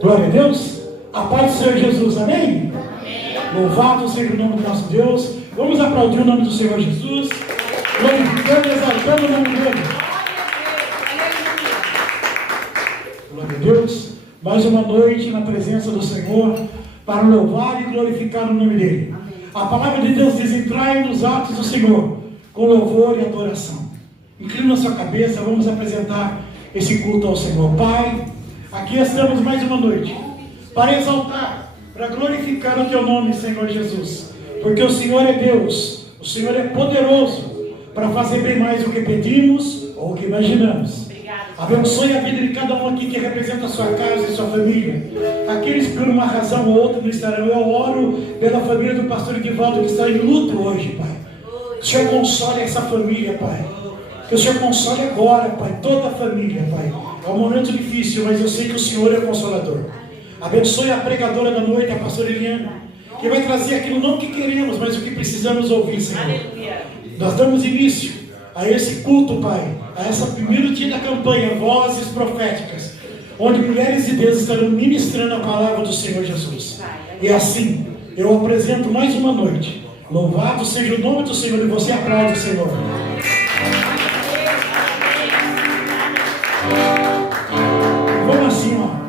Glória a Deus. A paz do Senhor Jesus, amém? Louvado seja o nome do nosso Deus. Vamos aplaudir o nome do Senhor Jesus, glorificando e exaltando o nome dele. Glória a Deus. Mais uma noite na presença do Senhor para louvar e glorificar o nome dele. A palavra de Deus diz: entrai nos atos do Senhor com louvor e adoração. Inclina a sua cabeça, vamos apresentar esse culto ao Senhor. Pai, aqui estamos mais uma noite para exaltar, para glorificar o teu nome, Senhor Jesus, porque o Senhor é Deus, o Senhor é poderoso para fazer bem mais do que pedimos ou o que imaginamos. Abençoe a vida de cada um aqui que representa a sua casa e sua família. Aqueles que por uma razão ou outra não estarão. Eu oro pela família do pastor Edivaldo que está em luto hoje, Pai. Que o Senhor console essa família, Pai. Que o Senhor console agora, Pai, toda a família, Pai. É um momento difícil, mas eu sei que o Senhor é consolador. Abençoe a pregadora da noite, a pastora Eliana, que vai trazer aquilo não que queremos, mas o que precisamos ouvir, Senhor. Aleluia. Nós damos início a esse culto, Pai, a esse primeiro dia da campanha, Vozes Proféticas, onde mulheres de Deus estarão ministrando a palavra do Senhor Jesus. E assim, eu apresento mais uma noite. Louvado seja o nome do Senhor, e você aplaude o Senhor. Vamos assim, ó.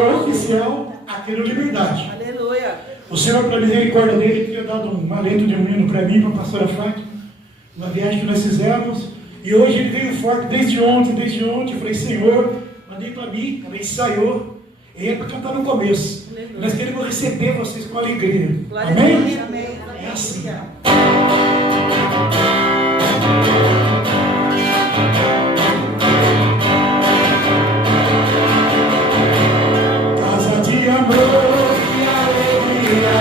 pastor oficial aqui no Liberdade. Aleluia. O Senhor, pela misericórdia dele, tinha dado um alento de um hino para mim, para a pastora Fátima, uma viagem que nós fizemos. E hoje ele veio forte desde ontem. Eu falei, Senhor, mandei para mim, ela ensaiou. E é para cantar no começo. Aleluia. Nós queremos receber vocês com alegria. Glória Amém? a Deus. Amém. É assim. Casa de amor e alegria,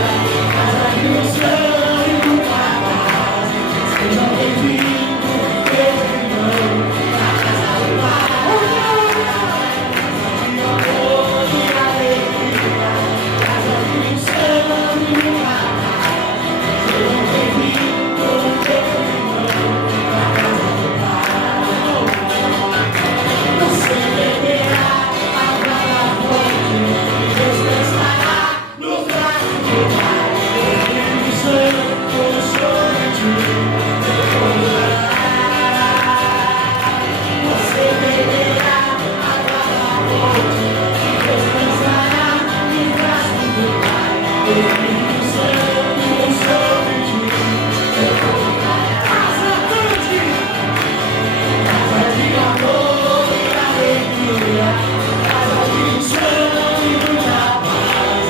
casa de ilusão e muita paz. Sejam bem-vindos, meus irmãos, na casa do Pai. Casa de amor e alegria, casa de ilusão e muita paz. Sejam bem-vindos, meus irmãos, na casa do Pai. Você beberá água da fonte e descansará nos braços do Pai. Espírito Santo sobre ti repousará. Você beberá água da fonte e descansará nos braços do Pai. Espírito Santo sobre ti repousará. Casa grande, casa de amor e alegria, casa de ilusão e muita paz.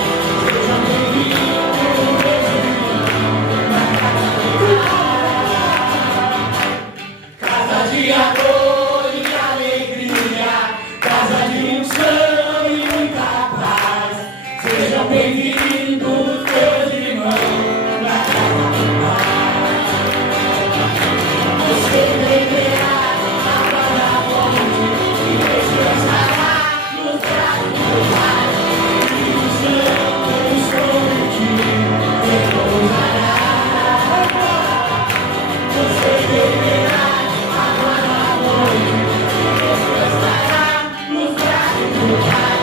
Sejam bem-vindos, meus irmãos, na casa do Pai. Casa de amor e alegria, casa de ilusão e muita paz. Sejam bem-vindos, meus irmãos, na casa do Pai. Você beberá água da fonte e descansará nos braços do Pai. Espírito Santo sobre ti repousará. Você beberá água da fonte e descansará nos braços do Pai.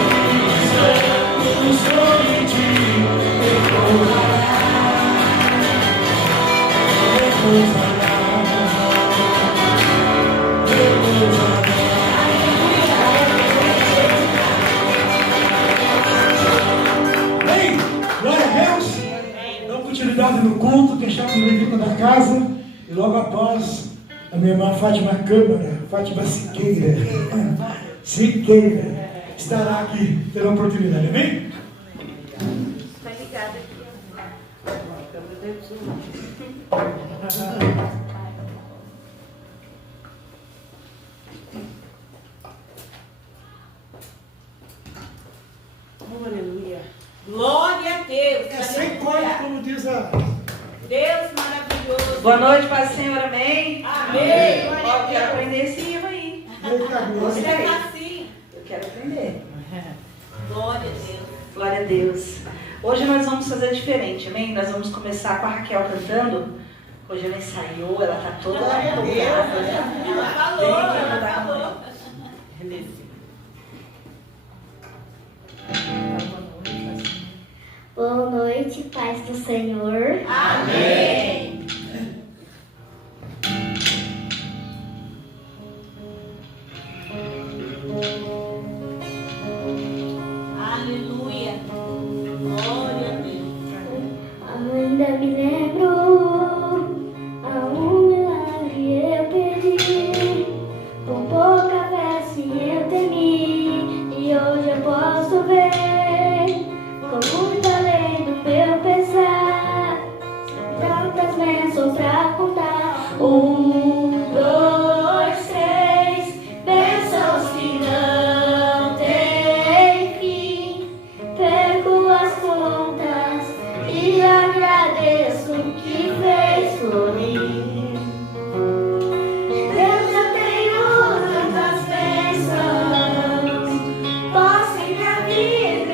Espírito Santo sobre ti repousará. Amém? Glória a Deus. Damos continuidade no culto, deixamos o Levítico da casa. E logo após, a minha irmã Fátima Câmara, Fátima Siqueira, estará aqui, terá oportunidade. Amém? Está ligado aqui. Aleluia. Glória a Deus. É sem corte, como diz a... Deus maravilhoso. Boa noite, Paz do Senhor, amém? Amém. Ó, eu quero aprender esse hino aí. Você é assim. Eu quero aprender. Glória a Deus. Glória a Deus. Hoje nós vamos fazer diferente, amém? Nós vamos começar com a Raquel cantando. Hoje ela ensaiou, ela está toda empolgada. Ela falou. Boa noite, paz do Senhor. Amém. Aleluia. Glória a Deus. Ainda me lembro a um milagre eu pedi, com pouca fé sim eu temi, e hoje eu posso ver, com muito além do meu pensar, tantas bênçãos pra contar. 1, 2, 3, bênçãos que não têm fim. Perco as contas e agradeço o que fez por mim. Deus, eu tenho tantas bênçãos, posso em minha vida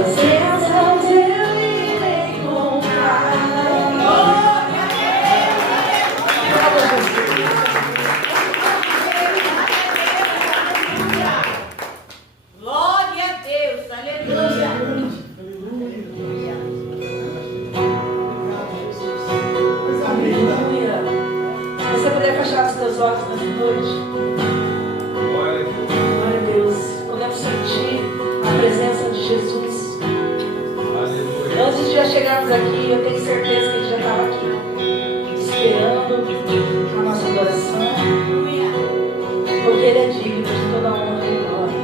Suas bênçãos eu irei contar. Glória a Deus, aleluia. Aleluia. Se você puder fechar os teus olhos nessa noite. Glória a Deus. Podemos sentir a presença de Jesus. Antes de já chegarmos aqui, eu tenho certeza que Ele já estava aqui, esperando a nossa adoração. Porque Ele é digno de toda honra e glória.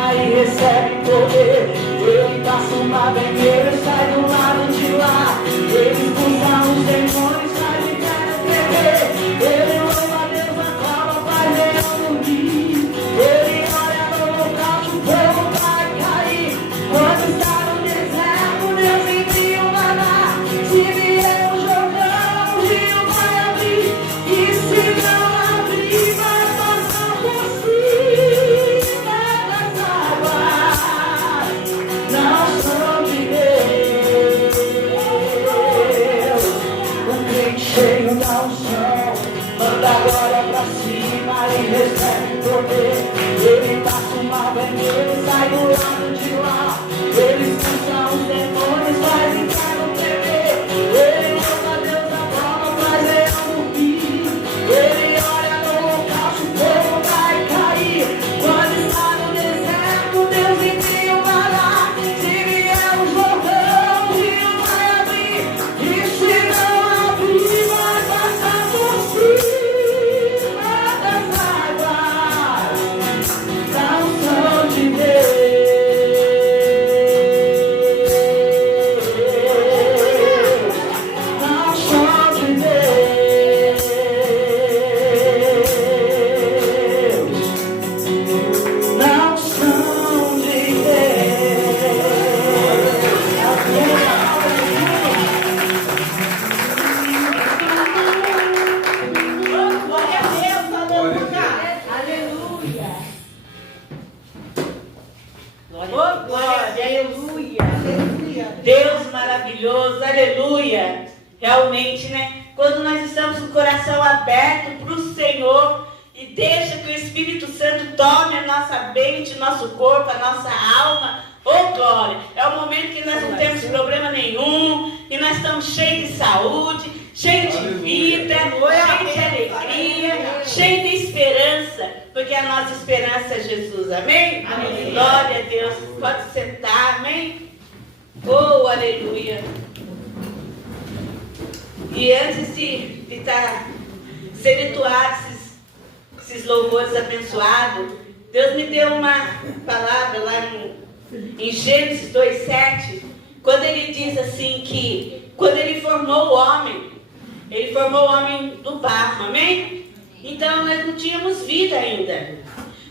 cima e recebe poder. Ele passa uma bandeira, sai do lado de lá. Ele expulsa os demônios, sai de cara tremer. Ele louva a Deus, acalma, faz leão dormir. Ele olha no local, o povo vai cair. Quando está no deserto, Deus envia o maná. Se vier o Jordão, o rio vai abrir. E se não abrir, vai passar por cima das águas. Não são de Deus. O crente cheio da unção manda agora pra cima e recebe poder. Ele passa uma bandeira e sai do lado de lá. Ele expulsa os demônios, faz inferno tremer. Ele louva a Deus, acalma, faz leão dormir. Ele olha no local, o povo vai cair. Quando está no deserto, Deus envia o maná. Se vier o Jordão, o rio vai abrir. E se não abrir, vai passar por cima das águas. Não são de Deus. Não são de Deus. Não são de Oh, glória a Deus, aleluia. Aleluia. Oh, glória a Deus. Deus maravilhoso, aleluia. Realmente, né? Quando nós estamos com o coração aberto para o Senhor e deixa que o Espírito Santo tome a nossa mente, nosso corpo, a nossa alma, oh glória. É o momento que nós não temos problema nenhum e nós estamos cheios de saúde, cheios de vida, cheios de alegria, cheios de esperança, porque a nossa esperança é Jesus, amém? Amém. Glória a Deus. Pode sentar, amém? Oh, aleluia. E antes de ser entoado esses louvores abençoados, Deus me deu uma palavra lá em Gênesis 2:7, quando ele diz assim que quando ele formou o homem do barro, amém? Então nós não tínhamos vida ainda.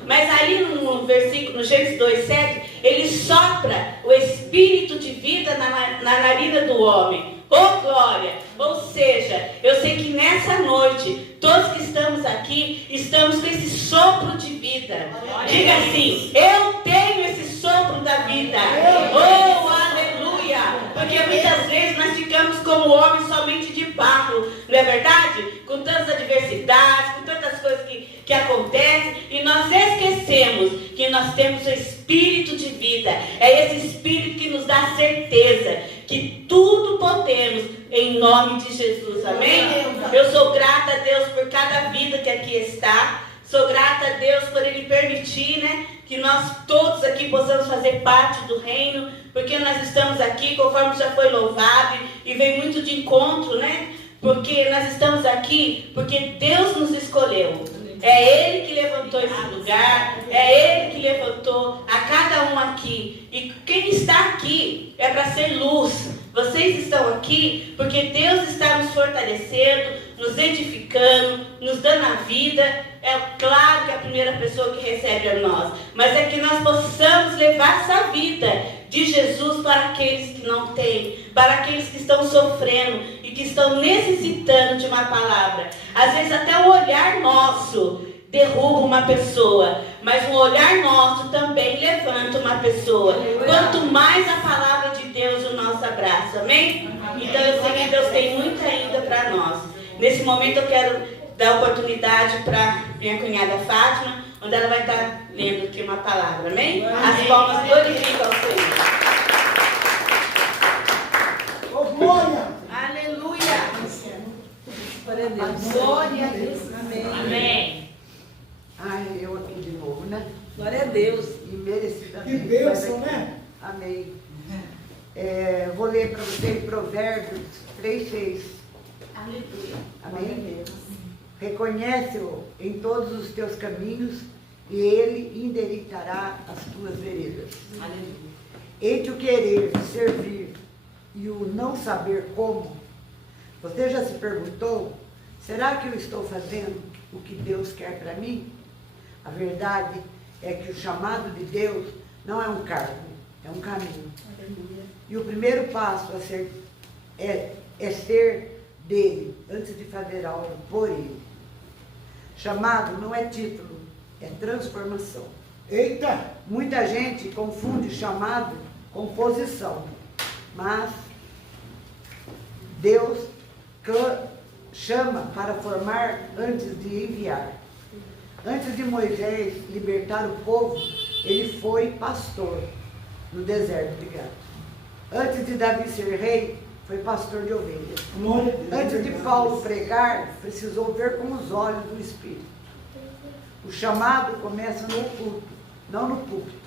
Mas ali no versículo, no Gênesis 2:7, ele sopra o espírito de vida na narina do homem. Oh glória! Ou seja, eu sei que nessa noite, todos que estamos aqui, estamos com esse sopro de vida. Diga assim, eu tenho esse sopro da vida. Oh, aleluia! Porque muitas vezes nós ficamos como homens somente de barro, não é verdade? Com tantas adversidades, com tantas coisas que acontecem, e nós esquecemos que nós temos o Espírito de vida. É esse Espírito que nos dá certeza que tudo podemos em nome de Jesus, amém? Eu sou grata a Deus por cada vida que aqui está. Sou grata a Deus por Ele permitir, né, que nós todos aqui possamos fazer parte do reino, porque nós estamos aqui, conforme já foi louvado, e vem muito de encontro, né? Porque nós estamos aqui porque Deus nos escolheu. É Ele que levantou esse lugar, é Ele que levantou a cada um aqui. E quem está aqui é para ser luz. Vocês estão aqui porque Deus está nos fortalecendo, nos edificando, nos dando a vida. É claro que a primeira pessoa que recebe é nós, mas é que nós possamos levar essa vida de Jesus para aqueles que não têm, para aqueles que estão sofrendo e que estão necessitando de uma palavra. Às vezes até o olhar nosso derruba uma pessoa, mas o olhar nosso também levanta uma pessoa. Quanto mais a palavra de Deus, o nosso abraço, amém? Então eu sei que Deus tem muito ainda para nós. Nesse momento eu quero dar oportunidade para minha cunhada Fátima, onde ela vai estar lendo aqui uma palavra, amém? As palmas glorificam ao Senhor. Oh, glória! Aleluia. Glória a Deus. Glória a Deus. Amém. Amém. Ai, eu aqui de novo, né? Glória a Deus. E merecidamente. Que bênção, né? Amém. Vou ler para vocês Provérbios 3:6. Aleluia. Amém? Reconhece-o em todos os teus caminhos e Ele endireitará as tuas veredas. Aleluia. Entre o querer servir e o não saber como, você já se perguntou, será que eu estou fazendo o que Deus quer para mim? A verdade é que o chamado de Deus não é um cargo, é um caminho. Aleluia. E o primeiro passo a ser, é ser dele, antes de fazer algo por ele. Chamado não é título, é transformação. Eita! Muita gente confunde chamado com posição, mas Deus chama para formar antes de enviar. Antes de Moisés libertar o povo, ele foi pastor no deserto de Gade. Antes de Davi ser rei, foi pastor de ovelhas. Glória a Deus. Antes de Paulo pregar, precisou ver com os olhos do Espírito. O chamado começa no culto, não no púlpito.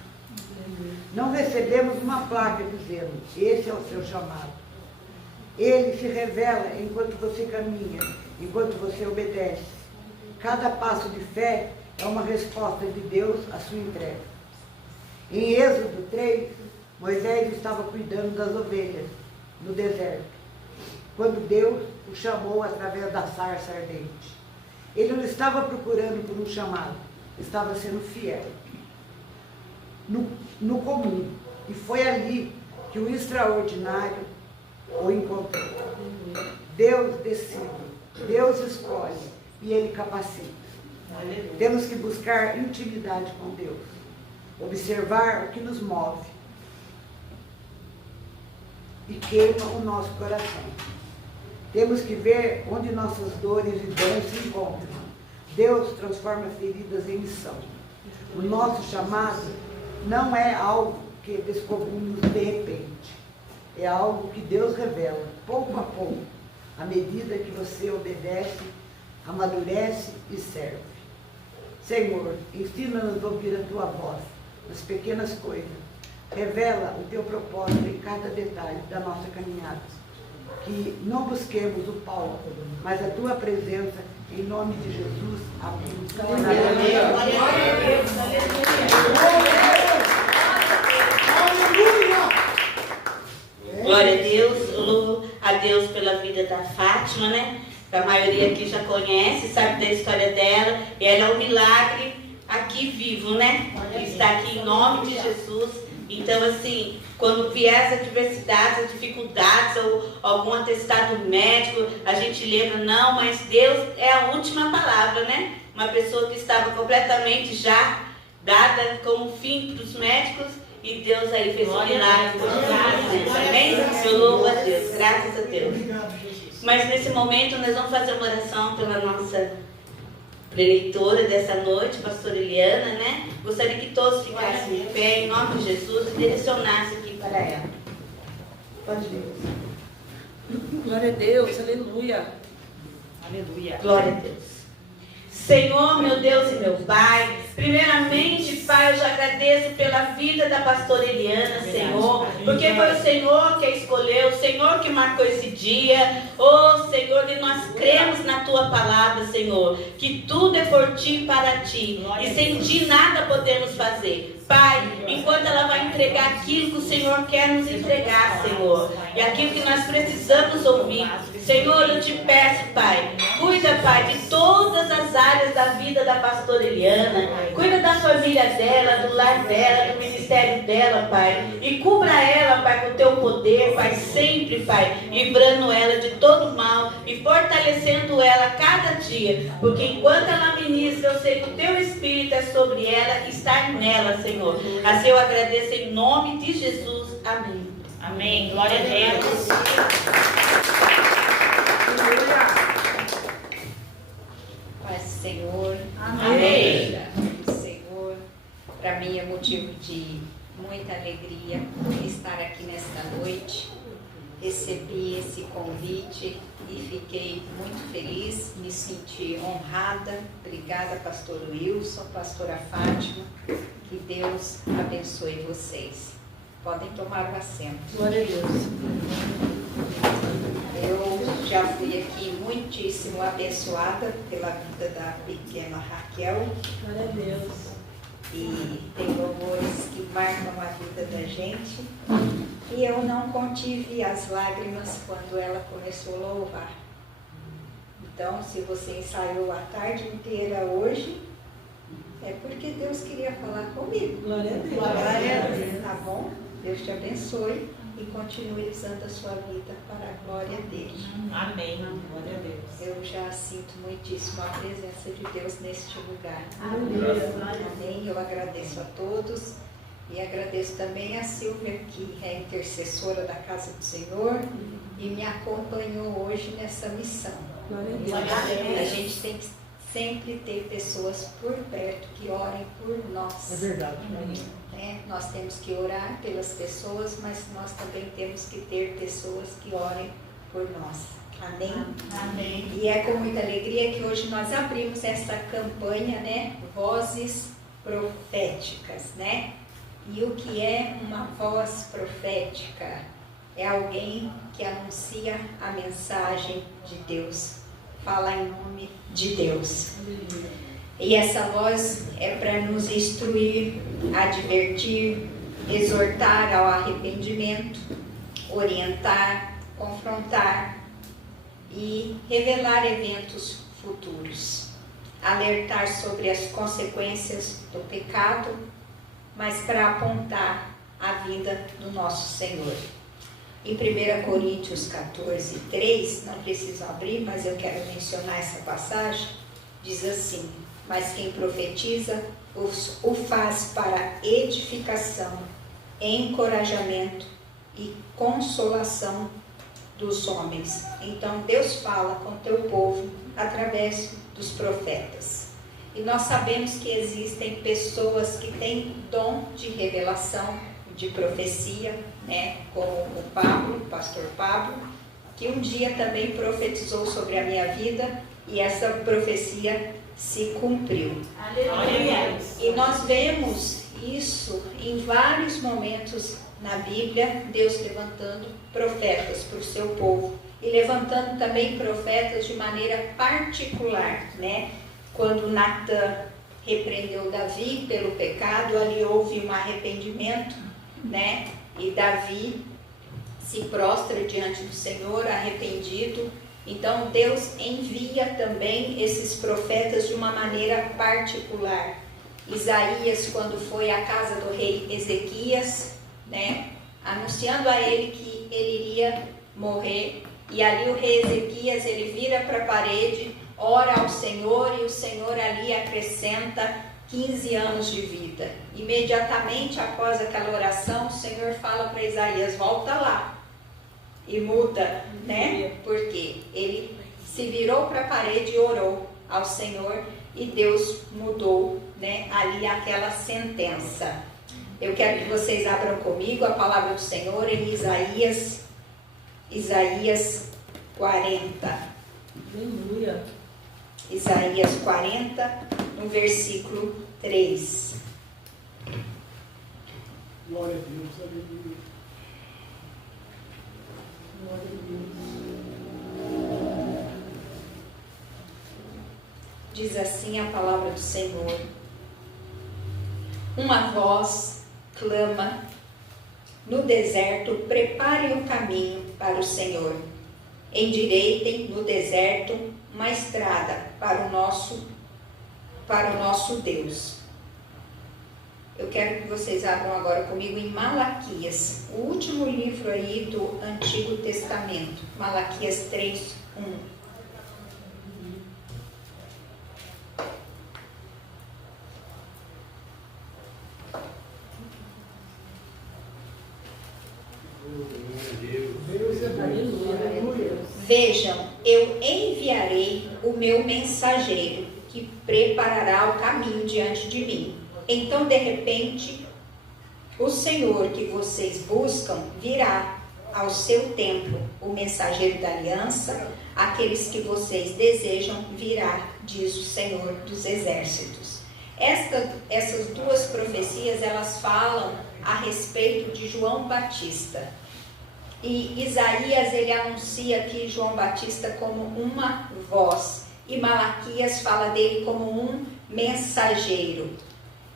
Não recebemos uma placa dizendo, esse é o seu chamado. Ele se revela enquanto você caminha, enquanto você obedece. Cada passo de fé é uma resposta de Deus à sua entrega. Em Êxodo 3, Moisés estava cuidando das ovelhas no deserto, quando Deus o chamou através da sarça ardente. Ele não estava procurando por um chamado, estava sendo fiel no comum. E foi ali que o extraordinário o encontrou. Deus decide, Deus escolhe e Ele capacita. Temos que buscar intimidade com Deus, observar o que nos move e queima o nosso coração. Temos que ver onde nossas dores e dons se encontram. Deus transforma feridas em missão. O nosso chamado não é algo que descobrimos de repente. É algo que Deus revela, pouco a pouco, à medida que você obedece, amadurece e serve. Senhor, ensina-nos a ouvir a Tua voz, nas pequenas coisas. Revela o Teu propósito em cada detalhe da nossa caminhada. Que não busquemos o palco, mas a Tua presença, em nome de Jesus. Amém. Glória a Deus. Glória a Deus. Eu louvo a Deus pela vida da Fátima, né? A maioria aqui já conhece, sabe da história dela. E ela é um milagre aqui vivo, né? Que está aqui em nome de Jesus. Então, assim, quando vier as adversidades, as dificuldades, ou algum atestado médico, a gente lembra, não, mas Deus é a última palavra, né? Uma pessoa que estava completamente já dada como fim para os médicos, e Deus aí fez um milagre. Amém? Eu louvo a Deus, graças a Deus. Mas nesse momento nós vamos fazer uma oração pela nossa preleitora dessa noite, pastora Eliana, né? Gostaria que todos ficassem de pé em nome de Jesus e direcionassem aqui para ela. Pode vir. Glória a Deus, aleluia. Aleluia. Glória a Deus. Senhor, meu Deus e meu Pai, primeiramente, Pai, eu já agradeço pela vida da pastora Eliana, Senhor, porque foi o Senhor que a escolheu, o Senhor que marcou esse dia. Oh, Senhor, e nós cremos na Tua palavra, Senhor, que tudo é por Ti e para Ti, e sem Ti nada podemos fazer. Pai, enquanto ela vai entregar aquilo que o Senhor quer nos entregar, Senhor, e aquilo que nós precisamos ouvir, Senhor, eu te peço, Pai, cuida, Pai, de todas as áreas da vida da pastora Eliana, cuida da família dela, do lar dela, do ministério dela, Pai, e cubra ela, Pai, com o Teu poder, Pai, sempre, Pai, livrando ela de todo mal e fortalecendo ela cada dia, porque enquanto ela ministra, eu sei que o Teu Espírito é sobre ela e está nela, Senhor. Assim eu agradeço em nome de Jesus. Amém. Amém. Glória a Deus. Paz do Senhor. Amém. Senhor, para mim é motivo de muita alegria estar aqui nesta noite. Recebi esse convite e fiquei muito feliz, me senti honrada. Obrigada, pastor Wilson, pastora Fátima. Que Deus abençoe vocês. Podem tomar o assento. Glória a Deus. Eu já fui aqui muitíssimo abençoada pela vida da pequena Raquel. Glória a Deus. E tem louvores que marcam a vida da gente. E eu não contive as lágrimas quando ela começou a louvar. Então, se você ensaiou a tarde inteira hoje, é porque Deus queria falar comigo. Glória a Deus. Glória a Deus. Tá bom? Deus te abençoe e continue usando a sua vida para a glória dele. Amém. Glória a Deus. Eu já sinto muitíssimo a presença de Deus neste lugar. Amém. Eu agradeço a todos e agradeço também a Silvia, que é intercessora da Casa do Senhor e me acompanhou hoje nessa missão. A gente tem que sempre ter pessoas por perto que orem por nós. É verdade. Né? Nós temos que orar pelas pessoas, mas nós também temos que ter pessoas que orem por nós. Amém? Amém. E é com muita alegria que hoje nós abrimos essa campanha, né? Vozes proféticas, né? E o que é uma voz profética? É alguém que anuncia a mensagem de Deus, fala em nome de Deus. E essa voz é para nos instruir, advertir, exortar ao arrependimento, orientar, confrontar e revelar eventos futuros, alertar sobre as consequências do pecado, mas para apontar a vinda do nosso Senhor. Em 1 Coríntios 14, 3, não preciso abrir, mas eu quero mencionar essa passagem, diz assim: mas quem profetiza o faz para edificação, encorajamento e consolação dos homens. Então Deus fala com o teu povo através dos profetas. E nós sabemos que existem pessoas que têm dom de revelação, de profecia, né? Como o Pablo, o pastor Pablo, que um dia também profetizou sobre a minha vida e essa profecia se cumpriu. Aleluia. E nós vemos isso em vários momentos na Bíblia, Deus levantando profetas para o seu povo e levantando também profetas de maneira particular, né? Quando Natã repreendeu Davi pelo pecado, ali houve um arrependimento, né? E Davi se prostra diante do Senhor arrependido. Então Deus envia também esses profetas de uma maneira particular. Isaías, quando foi à casa do rei Ezequias, né, anunciando a ele que ele iria morrer, e ali o rei Ezequias, ele vira para a parede, ora ao Senhor, e o Senhor ali acrescenta 15 anos de vida. Imediatamente após aquela oração, o Senhor fala para Isaías: volta lá e muda, né? Porque ele se virou para a parede e orou ao Senhor e Deus mudou, né, ali aquela sentença. Eu quero que vocês abram comigo a palavra do Senhor em Isaías 40. Aleluia. Isaías 40, no versículo 3. Glória a Deus, aleluia. Glória a Deus. Diz assim a palavra do Senhor: uma voz clama no deserto, preparem o caminho para o Senhor, endireitem no deserto uma estrada para o nosso Deus. Eu quero que vocês abram agora comigo em Malaquias, o último livro aí do Antigo Testamento, Malaquias 3:1. Vejam, eu enviarei o meu mensageiro, que preparará o caminho diante de mim. Então, de repente, o Senhor que vocês buscam virá ao seu templo. O mensageiro da aliança, aqueles que vocês desejam, virá, diz o Senhor dos exércitos. Essas duas profecias, elas falam a respeito de João Batista. E Isaías, ele anuncia aqui João Batista como uma voz. E Malaquias fala dele como um mensageiro.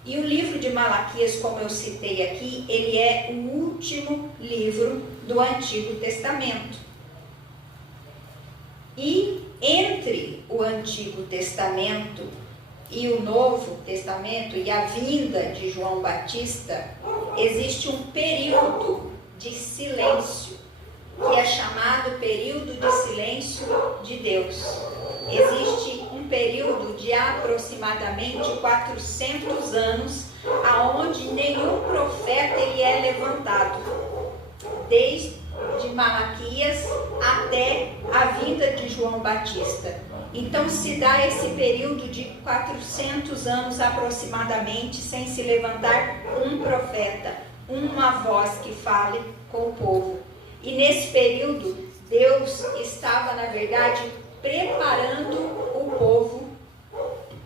E o livro de Malaquias, como eu citei aqui, ele é o último livro do Antigo Testamento. E entre o Antigo Testamento e o Novo Testamento e a vinda de João Batista, existe um período de silêncio, que é chamado período de silêncio de Deus. Existe um período de aproximadamente 400 anos, aonde nenhum profeta ele é levantado, desde Malaquias até a vinda de João Batista. Então se dá esse período de 400 anos aproximadamente sem se levantar um profeta, uma voz que fale com o povo. E nesse período Deus estava, na verdade, preparando o povo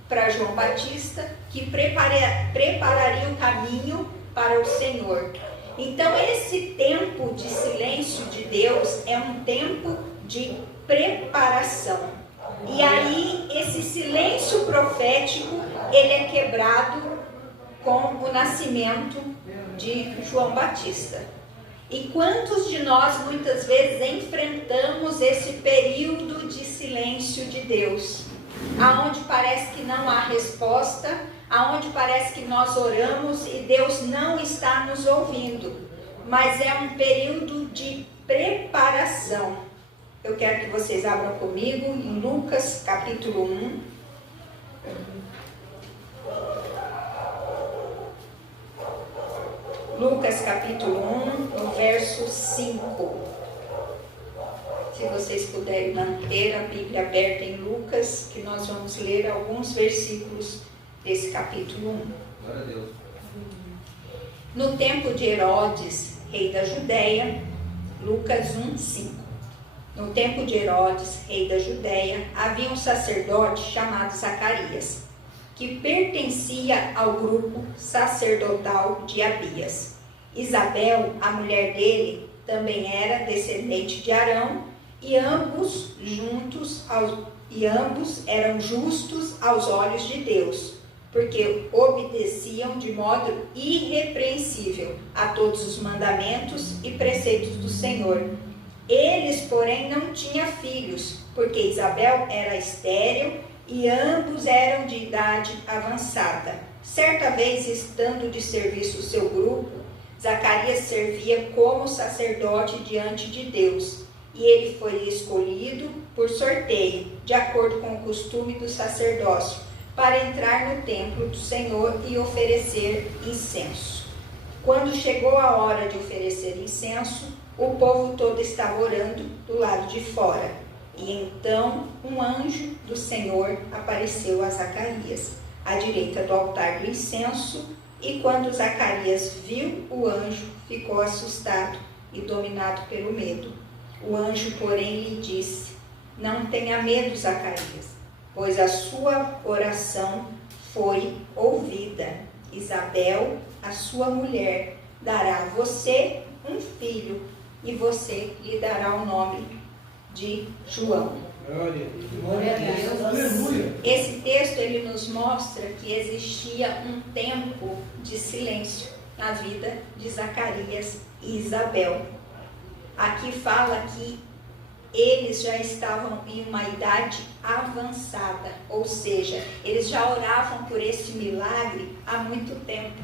para João Batista, que prepararia o caminho para o Senhor. Então esse tempo de silêncio de Deus é um tempo de preparação. E aí esse silêncio profético, ele é quebrado com o nascimento de João Batista. E quantos de nós muitas vezes enfrentamos esse período de silêncio de Deus, aonde parece que não há resposta, aonde parece que nós oramos e Deus não está nos ouvindo, mas é um período de preparação. Eu quero que vocês abram comigo em Lucas capítulo 1. Lucas capítulo 1, no verso 5. Se vocês puderem manter a Bíblia aberta em Lucas, que nós vamos ler alguns versículos desse capítulo 1. Glória a Deus. No tempo de Herodes, rei da Judéia, Lucas 1, 5. No tempo de Herodes, rei da Judéia, havia um sacerdote chamado Zacarias, que pertencia ao grupo sacerdotal de Abias. Isabel, a mulher dele, também era descendente de Arão, e ambos eram justos aos olhos de Deus, porque obedeciam de modo irrepreensível a todos os mandamentos e preceitos do Senhor. Eles, porém, não tinham filhos, porque Isabel era estéril e ambos eram de idade avançada. Certa vez, estando de serviço o seu grupo, Zacarias servia como sacerdote diante de Deus, e ele foi escolhido por sorteio, de acordo com o costume do sacerdócio, para entrar no templo do Senhor e oferecer incenso. Quando chegou a hora de oferecer incenso, o povo todo estava orando do lado de fora. E então um anjo do Senhor apareceu a Zacarias, à direita do altar do incenso, e quando Zacarias viu o anjo, ficou assustado e dominado pelo medo. O anjo, porém, lhe disse: não tenha medo, Zacarias, pois a sua oração foi ouvida. Isabel, a sua mulher, dará a você um filho, e você lhe dará o nome de João. Glória a Deus. Aleluia. Esse texto ele nos mostra que existia um tempo de silêncio na vida de Zacarias e Isabel. Aqui fala que eles já estavam em uma idade avançada, ou seja, eles já oravam por esse milagre há muito tempo.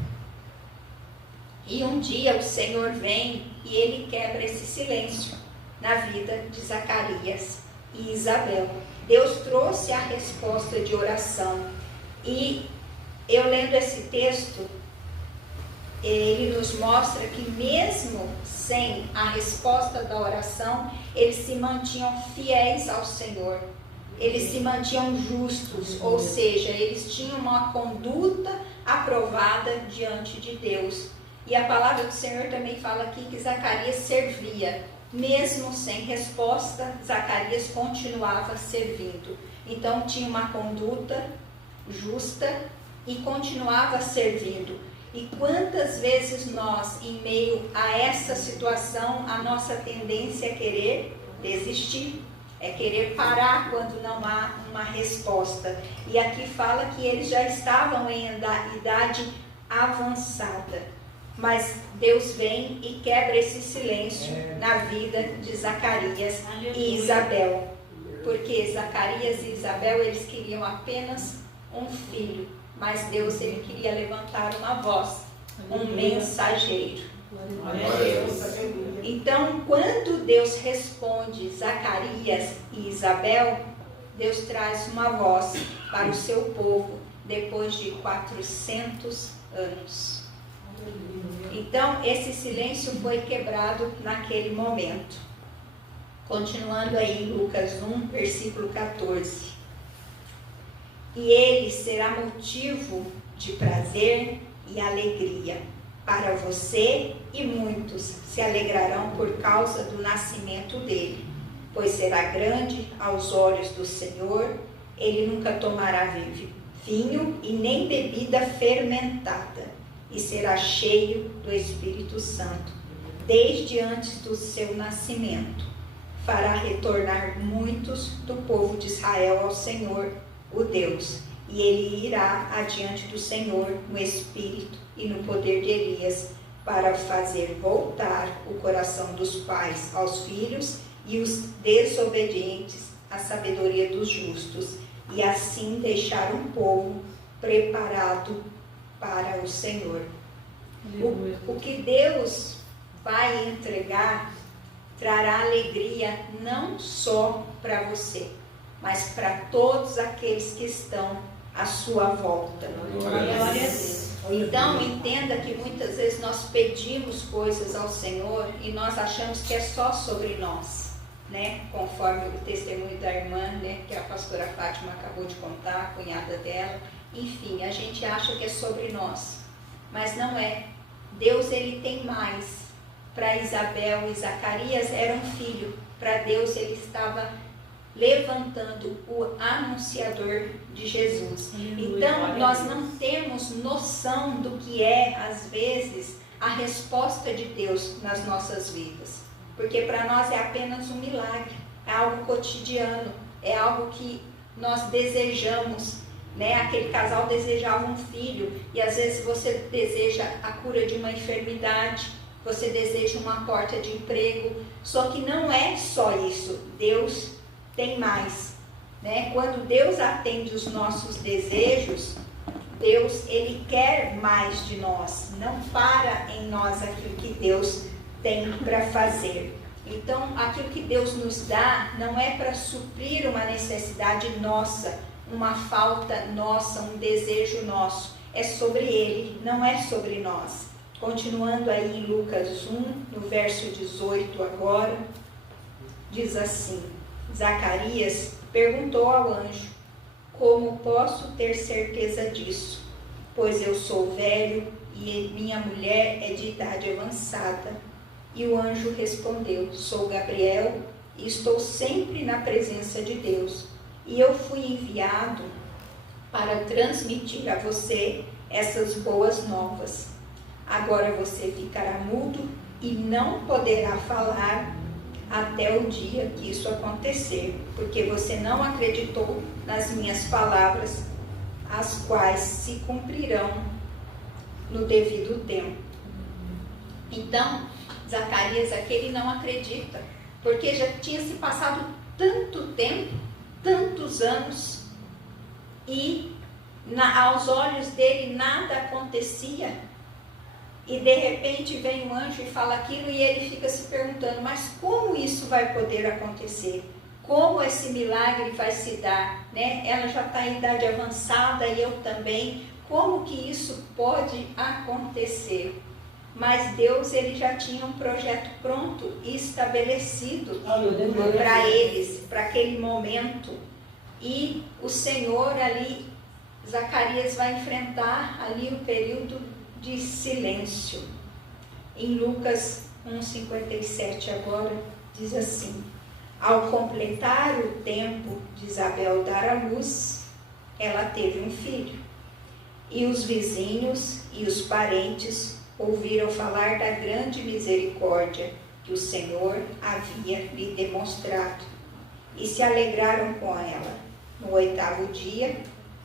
E um dia o Senhor vem e ele quebra esse silêncio na vida de Zacarias e Isabel. Deus trouxe a resposta de oração. E eu lendo esse texto, ele nos mostra que mesmo sem a resposta da oração, eles se mantinham fiéis ao Senhor. Eles se mantinham justos, ou seja, eles tinham uma conduta aprovada diante de Deus. E a palavra do Senhor também fala aqui que Zacarias servia. Mesmo sem resposta, Zacarias continuava servindo. Então tinha uma conduta justa e continuava servindo. E quantas vezes nós, em meio a essa situação, a nossa tendência é querer desistir, é querer parar quando não há uma resposta. E aqui fala que eles já estavam em idade avançada. Mas Deus vem e quebra esse silêncio na vida de Zacarias e Isabel. Porque Zacarias e Isabel, eles queriam apenas um filho. Mas Deus, ele queria levantar uma voz, um mensageiro. Então, quando Deus responde Zacarias e Isabel, Deus traz uma voz para o seu povo depois de 400 anos. Então, esse silêncio foi quebrado naquele momento. Continuando aí em Lucas 1, versículo 14. E ele será motivo de prazer e alegria para você, e muitos se alegrarão por causa do nascimento dele, pois será grande aos olhos do Senhor. Ele nunca tomará vinho e nem bebida fermentada, e será cheio do Espírito Santo, desde antes do seu nascimento. Fará retornar muitos do povo de Israel ao Senhor, o Deus, e ele irá adiante do Senhor no espírito e no poder de Elias, para fazer voltar o coração dos pais aos filhos e os desobedientes à sabedoria dos justos, e assim deixar um povo preparado para o Senhor. O que Deus vai entregar trará alegria não só para você, mas para todos aqueles que estão à sua volta. Glória a Deus. Então, entenda que muitas vezes nós pedimos coisas ao Senhor e nós achamos que é só sobre nós, né? Conforme o testemunho da irmã, né, que a pastora Fátima acabou de contar, a cunhada dela. Enfim, a gente acha que é sobre nós, mas não é. Deus, ele tem mais. Para Isabel e Zacarias era um filho. Para Deus, ele estava levantando o anunciador de Jesus. Então, nós não temos noção do que é, às vezes, a resposta de Deus nas nossas vidas. Porque para nós é apenas um milagre, é algo cotidiano, é algo que nós desejamos, né? Aquele casal desejava um filho, e às vezes você deseja a cura de uma enfermidade, você deseja uma porta de emprego, só que não é só isso. Deus tem mais, né? Quando Deus atende os nossos desejos, Deus, ele quer mais de nós, não para em nós aquilo que Deus tem para fazer. Então, aquilo que Deus nos dá não é para suprir uma necessidade nossa, uma falta nossa, um desejo nosso. É sobre Ele, não é sobre nós. Continuando aí em Lucas 1, no verso 18 agora, diz assim: Zacarias perguntou ao anjo: como posso ter certeza disso? Pois eu sou velho e minha mulher é de idade avançada. E o anjo respondeu: sou Gabriel e estou sempre na presença de Deus. E eu fui enviado para transmitir a você essas boas novas. Agora você ficará mudo e não poderá falar até o dia que isso acontecer, porque você não acreditou nas minhas palavras, as quais se cumprirão no devido tempo. Então, Zacarias aqui, ele não acredita, porque já tinha se passado tanto tempo, tantos anos, e aos olhos dele nada acontecia. E de repente vem um anjo e fala aquilo, e ele fica se perguntando: mas como isso vai poder acontecer? Como esse milagre vai se dar? Né? Ela já está em idade avançada e eu também. Como que isso pode acontecer? Mas Deus, ele já tinha um projeto pronto e estabelecido para eles, para aquele momento. E o Senhor ali, Zacarias vai enfrentar ali o período de silêncio. Em Lucas 1,57 agora, diz assim: ao completar o tempo de Isabel dar à luz, ela teve um filho. E os vizinhos e os parentes ouviram falar da grande misericórdia que o Senhor havia lhe demonstrado, e se alegraram com ela. No 8º dia,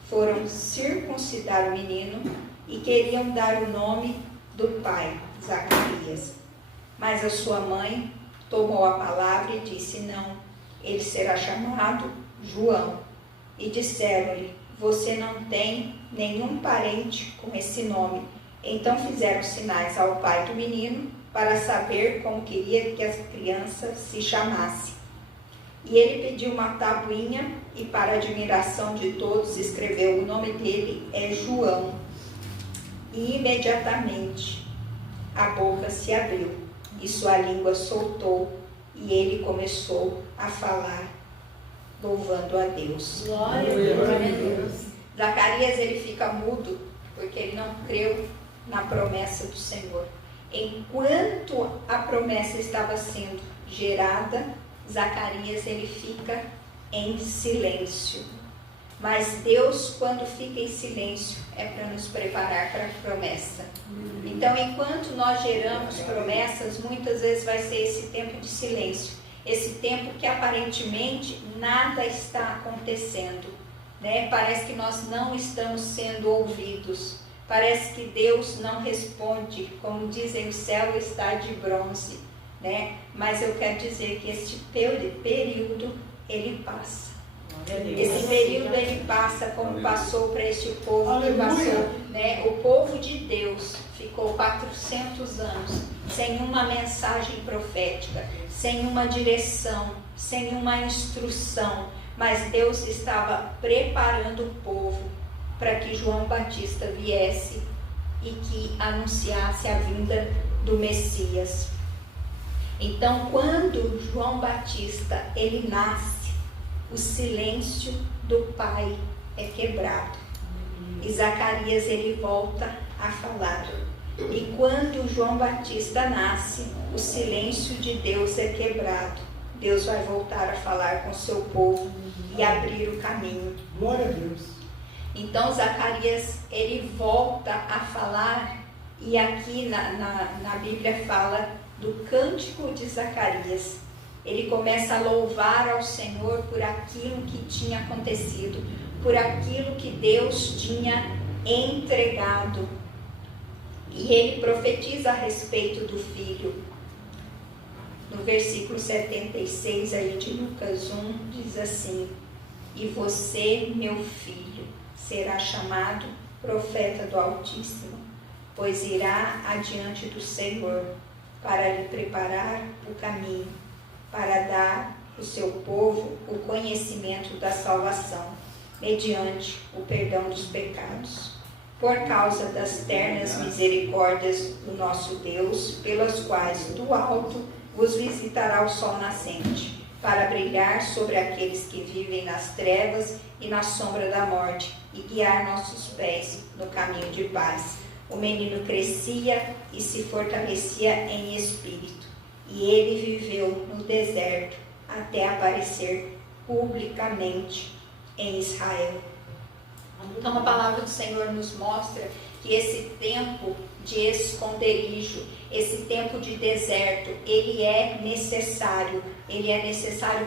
foram circuncidar o menino e queriam dar o nome do pai, Zacarias. Mas a sua mãe tomou a palavra e disse: não, ele será chamado João. E disseram-lhe: você não tem nenhum parente com esse nome. Então fizeram sinais ao pai do menino para saber como queria que a criança se chamasse. E ele pediu uma tabuinha e, para admiração de todos, escreveu: o nome dele é João. E imediatamente a boca se abriu e sua língua soltou, e ele começou a falar, louvando a Deus. Glória a Deus. Zacarias, ele fica mudo porque ele não creu na promessa do Senhor. Enquanto a promessa estava sendo gerada, Zacarias, ele fica em silêncio. Mas Deus, quando fica em silêncio, é para nos preparar para a promessa. Então, enquanto nós geramos promessas, muitas vezes vai ser esse tempo de silêncio. Esse tempo que aparentemente nada está acontecendo, né? Parece que nós não estamos sendo ouvidos. Parece que Deus não responde. Como dizem, o céu está de bronze, né? Mas eu quero dizer que este período, ele passa. Esse período ele passa como passou para este povo que passou, né? O povo de Deus ficou 400 anos sem uma mensagem profética, sem uma direção, sem uma instrução, mas Deus estava preparando o povo para que João Batista viesse e que anunciasse a vinda do Messias. Então, quando João Batista ele nasce, o silêncio do pai é quebrado. E Zacarias ele volta a falar. E quando João Batista nasce, o silêncio de Deus é quebrado. Deus vai voltar a falar com o seu povo e abrir o caminho. Glória a Deus. Então Zacarias ele volta a falar, e aqui na Bíblia fala do cântico de Zacarias. Ele começa a louvar ao Senhor por aquilo que tinha acontecido, por aquilo que Deus tinha entregado. E ele profetiza a respeito do filho. No versículo 76 aí de Lucas 1, diz assim: e você, meu filho, será chamado profeta do Altíssimo, pois irá adiante do Senhor para lhe preparar o caminho, para dar ao seu povo o conhecimento da salvação, mediante o perdão dos pecados, por causa das ternas misericórdias do nosso Deus, pelas quais do alto vos visitará o sol nascente, para brilhar sobre aqueles que vivem nas trevas e na sombra da morte, e guiar nossos pés no caminho de paz. O menino crescia e se fortalecia em espírito, e ele viveu no deserto até aparecer publicamente em Israel. Então a palavra do Senhor nos mostra que esse tempo de esconderijo, esse tempo de deserto, ele é necessário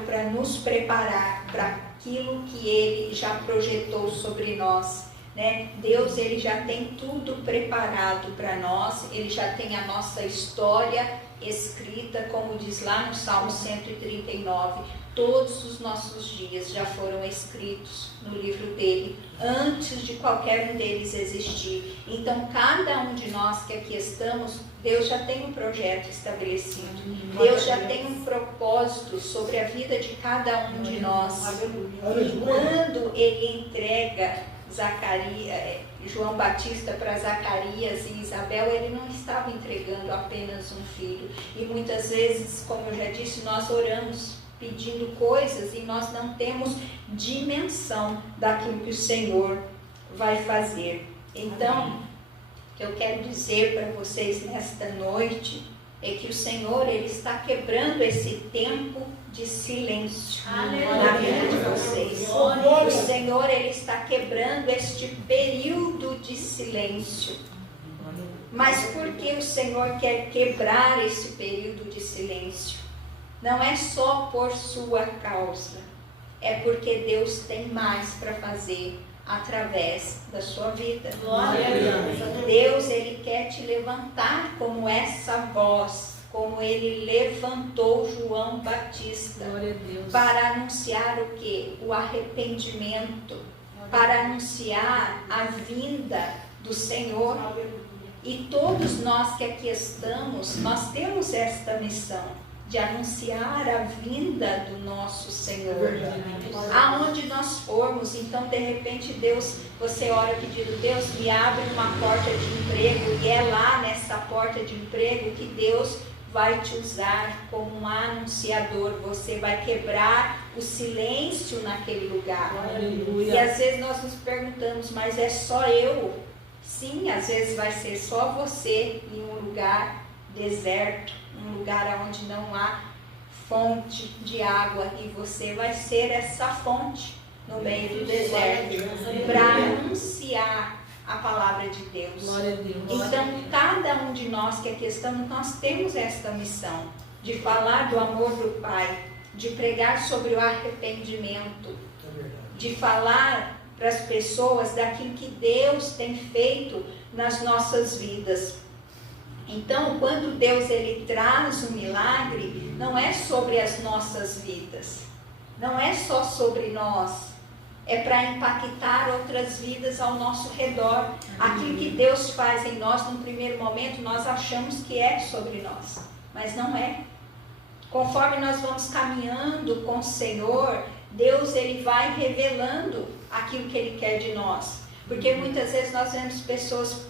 para nos preparar para aquilo que ele já projetou sobre nós, né? Deus ele já tem tudo preparado para nós, ele já tem a nossa história escrita, como diz lá no Salmo 139, todos os nossos dias já foram escritos no livro dele, antes de qualquer um deles existir. Então, cada um de nós que aqui estamos, Deus já tem um projeto estabelecido, Deus já tem um propósito sobre a vida de cada um de nós. E quando ele entrega João Batista para Zacarias e Isabel, ele não estava entregando apenas um filho. E muitas vezes, como eu já disse, nós oramos pedindo coisas e nós não temos dimensão daquilo que o Senhor vai fazer. Então, o que eu quero dizer para vocês nesta noite é que o Senhor ele está quebrando esse tempo de silêncio na vida de vocês. O Senhor ele está quebrando este período de silêncio. Mas por que o Senhor quer quebrar esse período de silêncio? Não é só por sua causa, é porque Deus tem mais para fazer através da sua vida. Glória a Deus. Deus, Ele quer te levantar como essa voz, como Ele levantou João Batista, para anunciar o quê? O arrependimento, para anunciar a vinda do Senhor. E todos nós que aqui estamos, nós temos esta missão de anunciar a vinda do nosso Senhor. Aonde nós formos, então de repente Deus, você ora pedindo, Deus me abre uma porta de emprego, e é lá nessa porta de emprego que Deus vai te usar como um anunciador. Você vai quebrar o silêncio naquele lugar. E às vezes nós nos perguntamos, mas é só eu? Sim, às vezes vai ser só você em um lugar deserto, um lugar onde não há fonte de água, e você vai ser essa fonte no meio do deserto para anunciar a palavra de Deus. Então, cada um de nós que aqui estamos, nós temos esta missão de falar do amor do Pai, de pregar sobre o arrependimento, de falar para as pessoas daquilo que Deus tem feito nas nossas vidas. Então, quando Deus ele traz um milagre, não é sobre as nossas vidas, não é só sobre nós, é para impactar outras vidas ao nosso redor. Aquilo que Deus faz em nós, num primeiro momento, nós achamos que é sobre nós, mas não é. Conforme nós vamos caminhando com o Senhor, Deus ele vai revelando aquilo que Ele quer de nós. Porque muitas vezes nós vemos pessoas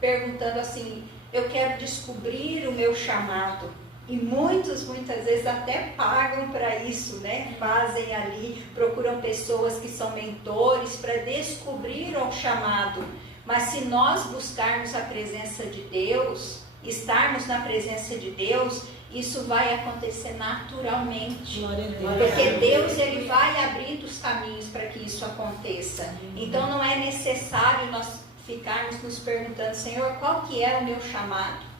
perguntando assim, eu quero descobrir o meu chamado. E muitas vezes até pagam para isso, né? Fazem ali, procuram pessoas que são mentores para descobrir o chamado. Mas se nós buscarmos a presença de Deus, estarmos na presença de Deus, isso vai acontecer naturalmente. Porque Deus ele vai abrindo os caminhos para que isso aconteça. Então não é necessário nós ficarmos nos perguntando, Senhor, qual que é o meu chamado?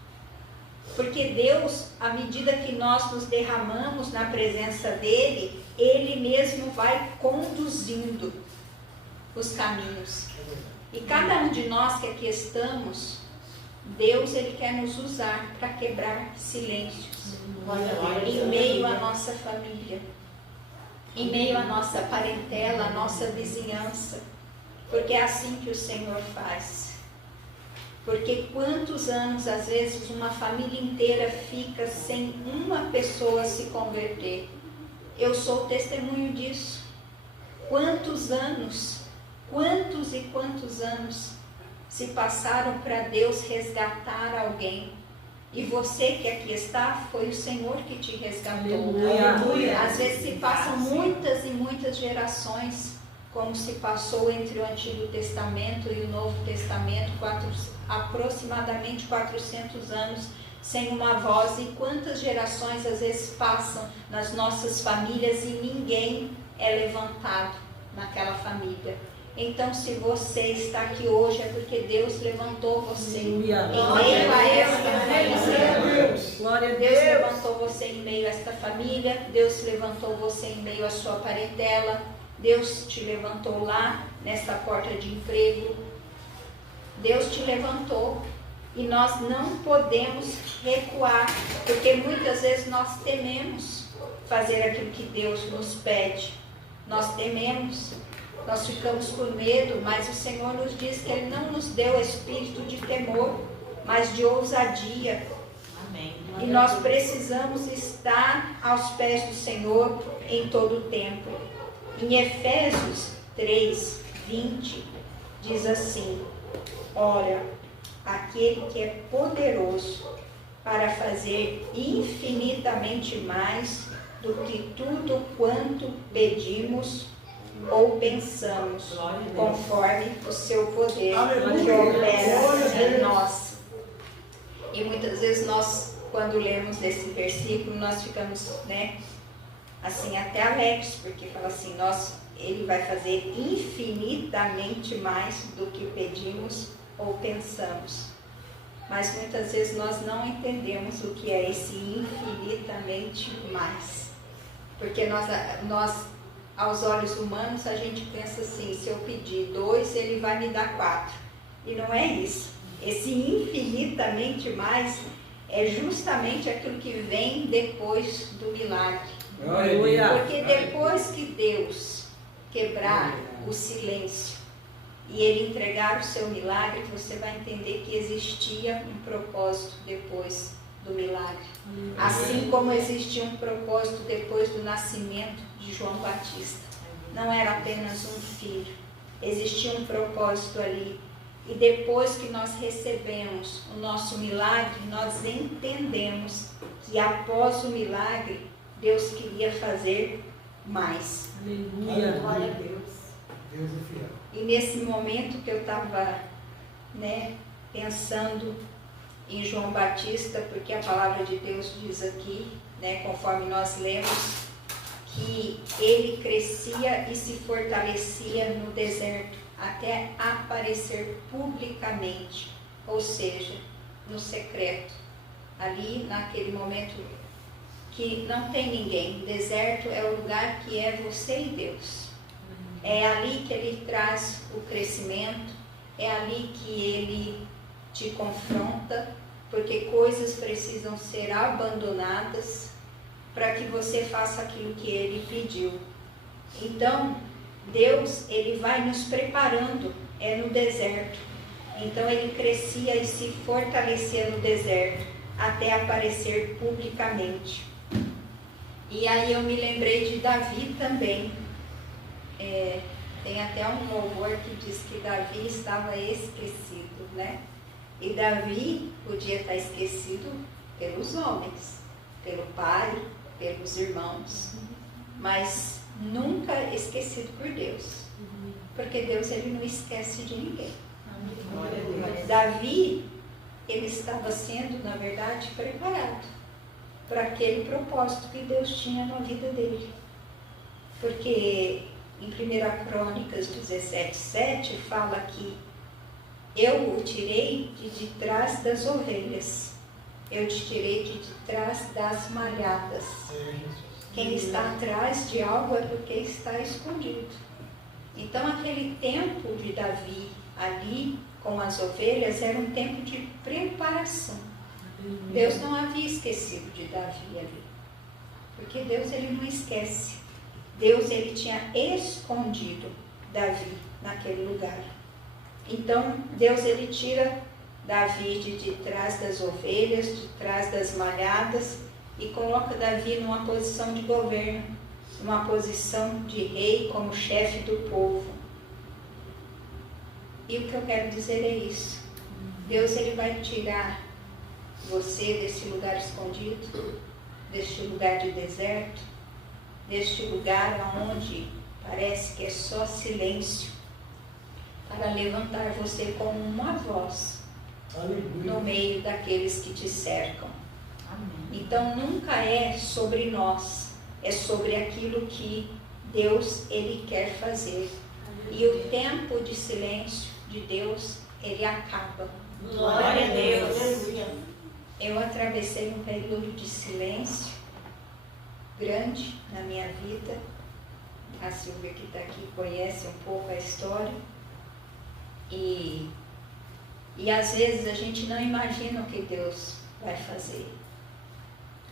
Porque Deus, à medida que nós nos derramamos na presença dEle, Ele mesmo vai conduzindo os caminhos. E cada um de nós que aqui estamos, Deus ele quer nos usar para quebrar silêncios em meio à nossa família, em meio à nossa parentela, à nossa vizinhança, porque é assim que o Senhor faz. Porque quantos anos, às vezes, uma família inteira fica sem uma pessoa se converter? Eu sou testemunho disso. Quantos anos, quantos e quantos anos se passaram para Deus resgatar alguém? E você que aqui está, foi o Senhor que te resgatou. Aleluia. Às vezes se passam muitas e muitas gerações, como se passou entre o Antigo Testamento e o Novo Testamento, aproximadamente 400 anos sem uma voz. E quantas gerações às vezes passam nas nossas famílias e ninguém é levantado naquela família. Então, se você está aqui hoje, é porque Deus levantou você em meio a esta família. Deus levantou você em meio a esta família. Deus levantou você em meio à sua parentela. Deus te levantou lá nessa porta de emprego. Deus te levantou. E nós não podemos recuar, porque muitas vezes nós tememos fazer aquilo que Deus nos pede. Nós tememos. Nós ficamos com medo, mas o Senhor nos diz que Ele não nos deu espírito de temor, mas de ousadia. Amém. E nós precisamos estar aos pés do Senhor em todo o tempo. Em Efésios 3:20 diz assim: ora, aquele que é poderoso para fazer infinitamente mais do que tudo quanto pedimos ou pensamos, conforme o seu poder que opera em nós. E muitas vezes nós, quando lemos esse versículo, nós ficamos, assim, até alegres, porque fala assim, Ele vai fazer infinitamente mais do que pedimos ou pensamos. Mas muitas vezes nós não entendemos o que é esse infinitamente mais. Porque nós aos olhos humanos, a gente pensa assim, se eu pedir 2, ele vai me dar 4. E não é isso. Esse infinitamente mais é justamente aquilo que vem depois do milagre. Porque depois que Deus quebrar o silêncio e Ele entregar o seu milagre, você vai entender que existia um propósito depois do milagre. Assim como existia um propósito depois do nascimento de João Batista. Não era apenas um filho, existia um propósito ali. E depois que nós recebemos o nosso milagre, nós entendemos que após o milagre, Deus queria fazer mais. Aleluia. Glória a Deus. Deus é fiel. E nesse momento que eu estava pensando em João Batista, porque a palavra de Deus diz aqui, conforme nós lemos, que ele crescia e se fortalecia no deserto, até aparecer publicamente, ou seja, no secreto, ali naquele momento que não tem ninguém. O deserto é o lugar que é você e Deus. É ali que Ele traz o crescimento, é ali que Ele te confronta, porque coisas precisam ser abandonadas para que você faça aquilo que Ele pediu. Então, Deus, Ele vai nos preparando, no deserto. Então, Ele crescia e se fortalecia no deserto, até aparecer publicamente. E aí eu me lembrei de Davi também. Tem até um louvor que diz que Davi estava esquecido, E Davi podia estar esquecido pelos homens, pelo pai, pelos irmãos, mas nunca esquecido por Deus, porque Deus, Ele não esquece de ninguém. Davi, ele estava sendo, na verdade, preparado para aquele propósito que Deus tinha na vida dele, porque em 1 Crônicas 17:7 fala que eu o tirei de trás das ovelhas, eu te tirei de trás das malhadas. Quem está atrás de algo é porque está escondido. Então, aquele tempo de Davi ali com as ovelhas era um tempo de preparação. Deus não havia esquecido de Davi ali, porque Deus, Ele não esquece. Deus, Ele tinha escondido Davi naquele lugar. Então, Deus, Ele tira Davi de trás das ovelhas, de trás das malhadas, e coloca Davi numa posição de governo, numa posição de rei, como chefe do povo. E o que eu quero dizer é isso. Deus, Ele vai tirar você desse lugar escondido, deste lugar de deserto, deste lugar onde parece que é só silêncio, para levantar você como uma voz no meio daqueles que te cercam. Então nunca é sobre nós, é sobre aquilo que Deus, Ele quer fazer. E o tempo de silêncio de Deus, ele acaba. Glória a Deus. Eu atravessei um período de silêncio grande na minha vida. A Silvia que está aqui conhece um pouco a história. E às vezes a gente não imagina o que Deus vai fazer.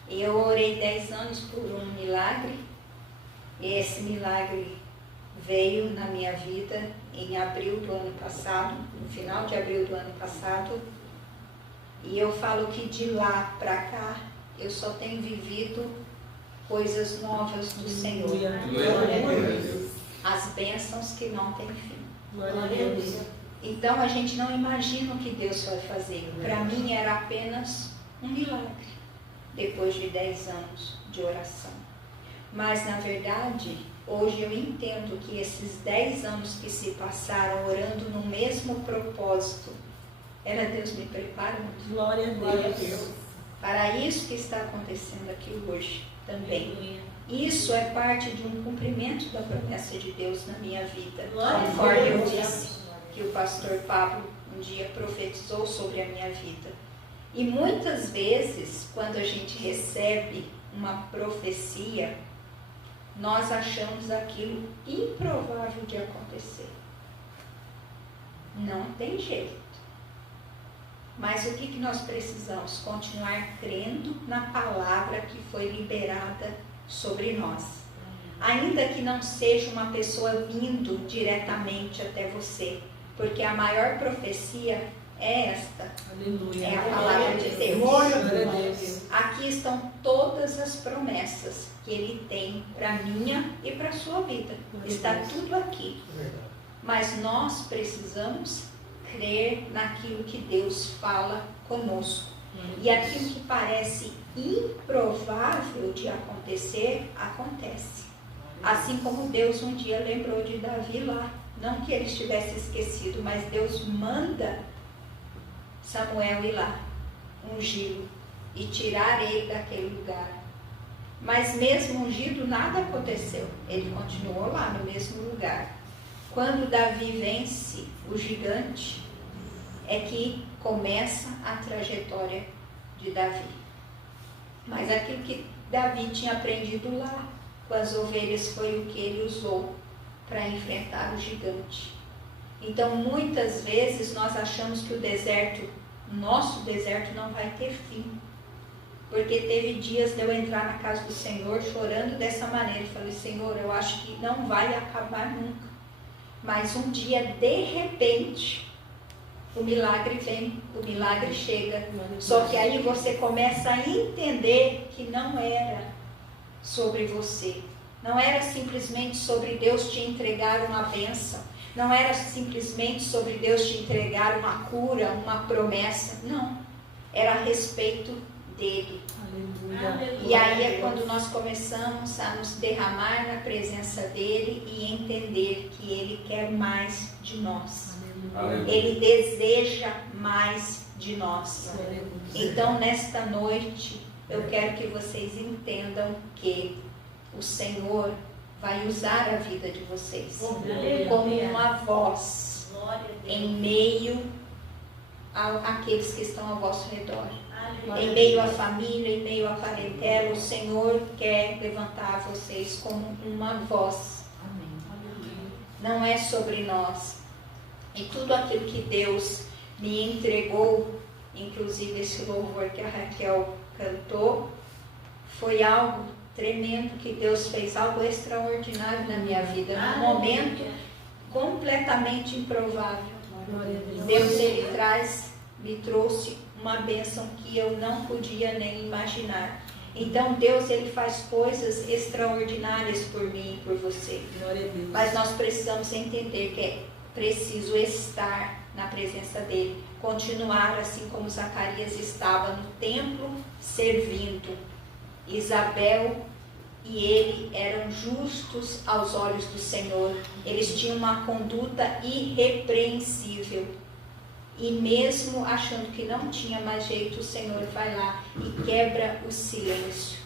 Eu orei 10 anos por um milagre, e esse milagre veio na minha vida em abril do ano passado, no final de abril do ano passado, e eu falo que de lá para cá eu só tenho vivido coisas novas do Senhor. As bênçãos que não têm fim. Glória a Deus. Então a gente não imagina o que Deus vai fazer. Para mim era apenas um milagre, depois de 10 anos de oração. Mas na verdade, hoje eu entendo que esses 10 anos que se passaram orando no mesmo propósito, era Deus me preparando. Glória a Deus. Para isso que está acontecendo aqui hoje também. Isso é parte de um cumprimento da promessa de Deus na minha vida. Conforme eu disse que o pastor Pablo um dia profetizou sobre a minha vida. E muitas vezes, quando a gente recebe uma profecia, nós achamos aquilo improvável de acontecer. Não tem jeito. Mas o que nós precisamos? Continuar crendo na palavra que foi liberada sobre nós. Ainda que não seja uma pessoa vindo diretamente até você, porque a maior profecia é esta. Aleluia. É a palavra de Deus. Glória a Deus. Aqui estão todas as promessas que Ele tem para minha e para a sua vida. Está tudo aqui. Mas nós precisamos crer naquilo que Deus fala conosco. E aquilo que parece improvável de acontecer, acontece. Assim como Deus um dia lembrou de Davi lá. Não que ele estivesse esquecido, mas Deus manda Samuel ir lá, ungí-lo e tirar ele daquele lugar. Mas mesmo ungido, nada aconteceu. Ele continuou lá no mesmo lugar. Quando Davi vence o gigante, é que começa a trajetória de Davi. Mas aquilo que Davi tinha aprendido lá com as ovelhas foi o que ele usou para enfrentar o gigante. Então, muitas vezes nós achamos que o nosso deserto não vai ter fim. Porque teve dias de eu entrar na casa do Senhor chorando dessa maneira. Falei, Senhor, eu acho que não vai acabar nunca. Mas um dia, de repente, o milagre vem, o milagre chega. Só que aí você começa a entender que não era sobre você. Não era simplesmente sobre Deus te entregar uma bênção. Não era simplesmente sobre Deus te entregar uma cura, uma promessa. Não. Era a respeito dele. Aleluia. E aí é quando nós começamos a nos derramar na presença dele e entender que ele quer mais de nós. Aleluia. Ele deseja mais de nós. Então, nesta noite, eu quero que vocês entendam que o Senhor vai usar a vida de vocês como uma voz em meio àqueles que estão ao vosso redor. Em meio à família, em meio à parentela, o Senhor quer levantar vocês como uma voz. Não é sobre nós. E tudo aquilo que Deus me entregou, inclusive esse louvor que a Raquel cantou, foi algo tremendo que Deus fez, algo extraordinário na minha vida, num momento completamente improvável. Deus, Ele me trouxe uma bênção que eu não podia nem imaginar. Então Deus, Ele faz coisas extraordinárias por mim e por você. Mas nós precisamos entender que é preciso estar na presença dEle, continuar assim como Zacarias estava no templo servindo. Isabel e ele eram justos aos olhos do Senhor. Eles tinham uma conduta irrepreensível. E mesmo achando que não tinha mais jeito, o Senhor vai lá e quebra o silêncio.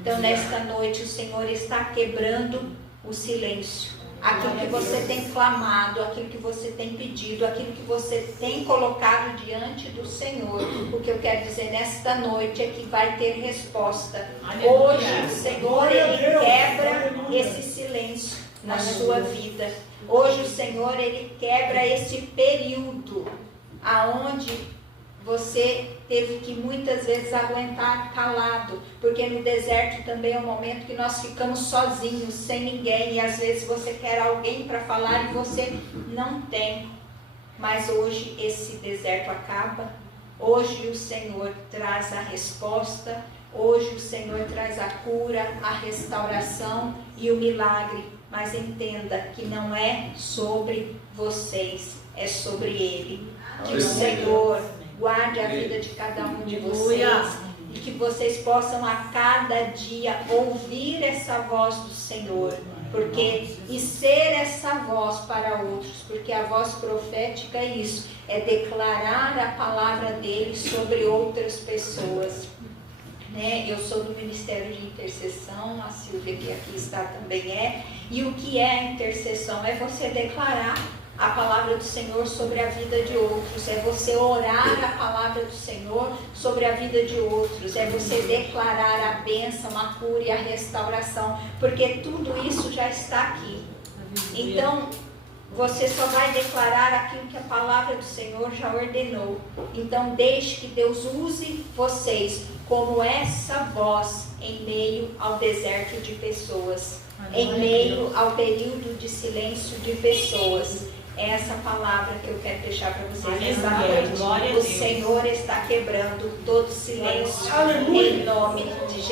Então, nesta noite, o Senhor está quebrando o silêncio. Aquilo que você tem clamado, aquilo que você tem pedido, aquilo que você tem colocado diante do Senhor. O que eu quero dizer nesta noite é que vai ter resposta. Hoje o Senhor, Ele quebra esse silêncio na sua vida. Hoje o Senhor, Ele quebra esse período aonde você teve que muitas vezes aguentar calado, porque no deserto também é um momento que nós ficamos sozinhos, sem ninguém, e às vezes você quer alguém para falar e você não tem. Mas hoje esse deserto acaba, hoje o Senhor traz a resposta, hoje o Senhor traz a cura, a restauração e o milagre. Mas entenda que não é sobre vocês, é sobre Ele. Que o Senhor guarde a vida de cada um de vocês e que vocês possam a cada dia ouvir essa voz do Senhor, e ser essa voz para outros, porque a voz profética é isso, é declarar a palavra dele sobre outras pessoas. Eu sou do Ministério de Intercessão, a Silvia que aqui está também é, e o que é a intercessão? É você declarar a palavra do Senhor sobre a vida de outros, é você orar a palavra do Senhor sobre a vida de outros, é você declarar a bênção, a cura e a restauração, porque tudo isso já está aqui. Então, você só vai declarar aquilo que a palavra do Senhor já ordenou. Então, deixe que Deus use vocês como essa voz em meio ao deserto de pessoas, em meio ao período de silêncio de pessoas. É essa palavra que eu quero deixar para vocês nessa noite. O Senhor está quebrando todo silêncio em nome de Jesus.